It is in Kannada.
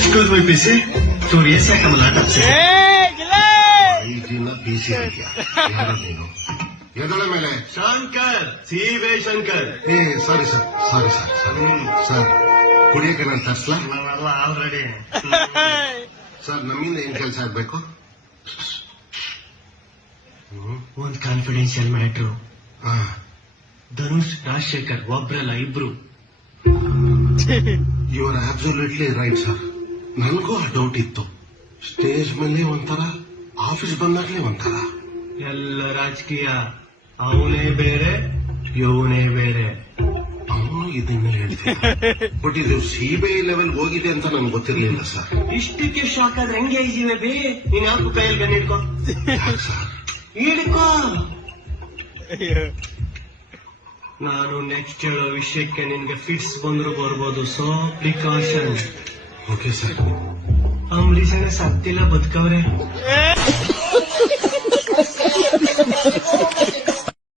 Excuse me, PC. तो ये से कमला टप से ಬಿಸಿ ಇದೆಯಾ ಯಾರ ನೀನು ಎದಳ ಮೇಲೆ ಶಂಕರ್ ಸಿವೆ ಶಂಕರ್ ಏ ಸಾರಿ ಸರ್ ಸರ್ ಕುಡಿಯಕ್ಕೆ ನಾನು ತರ್ಸ್ಲಾ ನಾವೆಲ್ಲ ಆಲ್ರೆಡಿ ಸರ್ ನಮ್ಮಿಂದ ಏನ್ ಕೆಲಸ ಆಗ್ಬೇಕು ಒಂದು ಕಾನ್ಫಿಡೆನ್ಷಿಯಲ್ ಮ್ಯಾಟ್ರು ಧನುಷ್ ರಾಜಶೇಖರ್ ಒಬ್ರಲ್ಲ ಇಬ್ರು you are absolutely right sir ನನಗೂ ಆ ಡೌಟ್ ಇತ್ತು ಸ್ಟೇಜ್ ಮೇಲೆ ಒಂಥರ ಆಫೀಸ್ ಬಂದಾಗ್ಲೇ ಒಂಥರ ಎಲ್ಲ ರಾಜಕೀಯ ಅವನೇ ಬೇರೆ ಇವನೇ ಬೇರೆ ಅವನು ಇದನ್ನೇ ಹೇಳ್ತೀನಿ ಬಟ್ ಇದು ಸಿಬಿಐ ಲೆವೆಲ್ ಹೋಗಿದೆ ಅಂತ ನನ್ಗೆ ಗೊತ್ತಿರ್ಲಿಲ್ಲ ಸರ್ ಇಷ್ಟಕ್ಕೆ ಶಾಕ್ ಆದ್ರೆ ಹೆಂಗೆ ಇದೀವಿ ಬೇ ನೀನ್ ಯಾಕೆ ಕೈಯಲ್ಲಿ ಗನ್ ಹಿಡ್ಕೊ ಸರ್ ಹಿಡ್ಕೊ ನಾನು ನೆಕ್ಸ್ಟ್ ಹೇಳೋ ವಿಷಯಕ್ಕೆ ನಿನ್ಗೆ ಫಿಟ್ಸ್ ಬಂದ್ರು ಬರ್ಬೋದು ಸೊ ಪ್ರಿಕಾಷನ್ ಓಕೆ ಸರ್ ಅಂಬರೀಷನ ಸತ್ತಿಲ್ಲ ಬದುಕವ್ರೆ